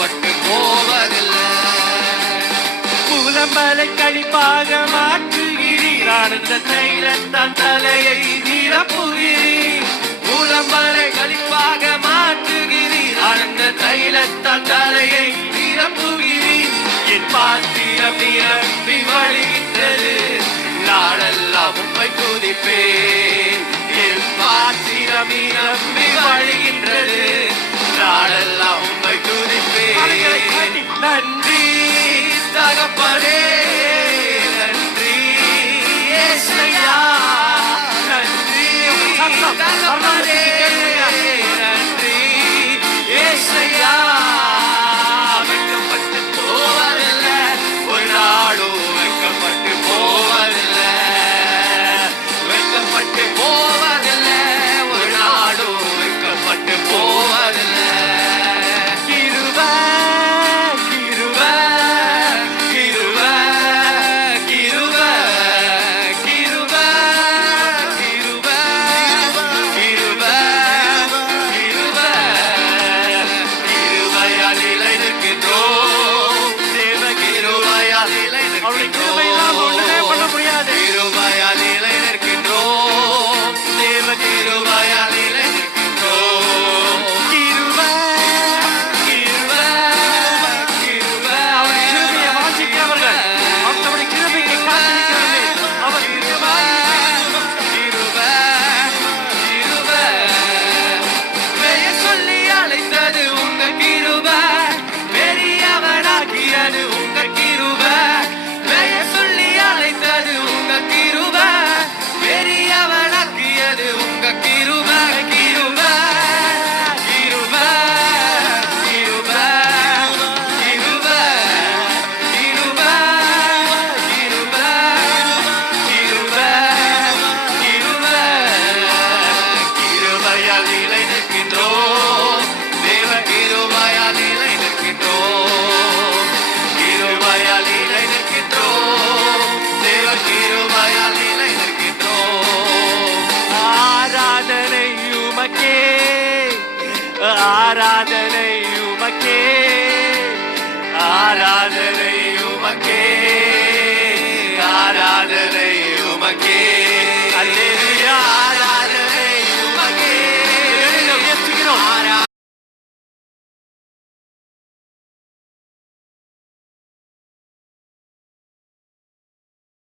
வெட்கப்பட்டு போவதில்லை. புலம்பலை கழிப்பாக மாற்றுகிறீர், ஆனந்த தைலத்தால் தலையை நிரப்புகிறீர். புலம்பலை கழிப்பாக மாற்றுகிறீர், ஆனந்த தைலத்தால் தலையை நிரப்புகிறீர். என் பாத்திரம் நிரம்பி வழிகின்றது, நாளெல்லாம் உம்மை துதிப்பேன். என் பாத்திரம் நிரம்பி வழிகின்றது, நாளெல்லாம் உம்மை துதிப்பேன். நன்றி தகப்பனே, நன்றி ஏசையா, நன்றி தகப்பனே, நன்றி ஏசையா. வெட்கப்பட்டு போவதில்லை, ஒரு நாளும் வெட்கப்பட்டு போவதில்லை. வெட்கப்பட்டு போவதில்லை, ஒரு நாளும் வெட்கப்பட்டு போவதில்லை. கிருபை, கிருபை, கிருபை, கிருபை, கிருபை, கிருபை, கிருபை, கிருபை. கிருபையால் நிலை நிற்கின்றோம், தேவ கிருபையால் நிலை நிற்கின்றோம். கிருபையால் நிலை நிற்கின்றோம், தேவ கிருபையால் நிலை நிற்கின்றோம். கிருபை, கிருபை, கிருபை. அவர் கிருபையை வாஞ்சிக்கிறவர்கள் அவருடைய கிருபைக்கு காத்திருக்கிறார்கள். அவர் கிருபை, கிருபை, கிருபை. பெயர் சொல்லி அழைத்தது உங்க கிருபை, பெரியவனாக்கியது உங்க கிருபை. பெயர் சொல்லி அழைத்தது உங்க கிருபை, பெரியவனாக்கியது உங்க கிருபை. கிருபை, கிருபை, கிருபை, கிருபை, கிருபை, கிருபை, கிருபை, கிருபை. கிருபையால் நிலை நிற்கின்றோம், தேவ கிருபையால் நிலை நிற்கின்றோம். கிருபையால் நிலை நிற்கின்றோம், தேவ கிருபையால் நிலை நிற்கின்றோம். ஆராதனை உமக்கே, ஆராதனை உமக்கே, ஆராதனை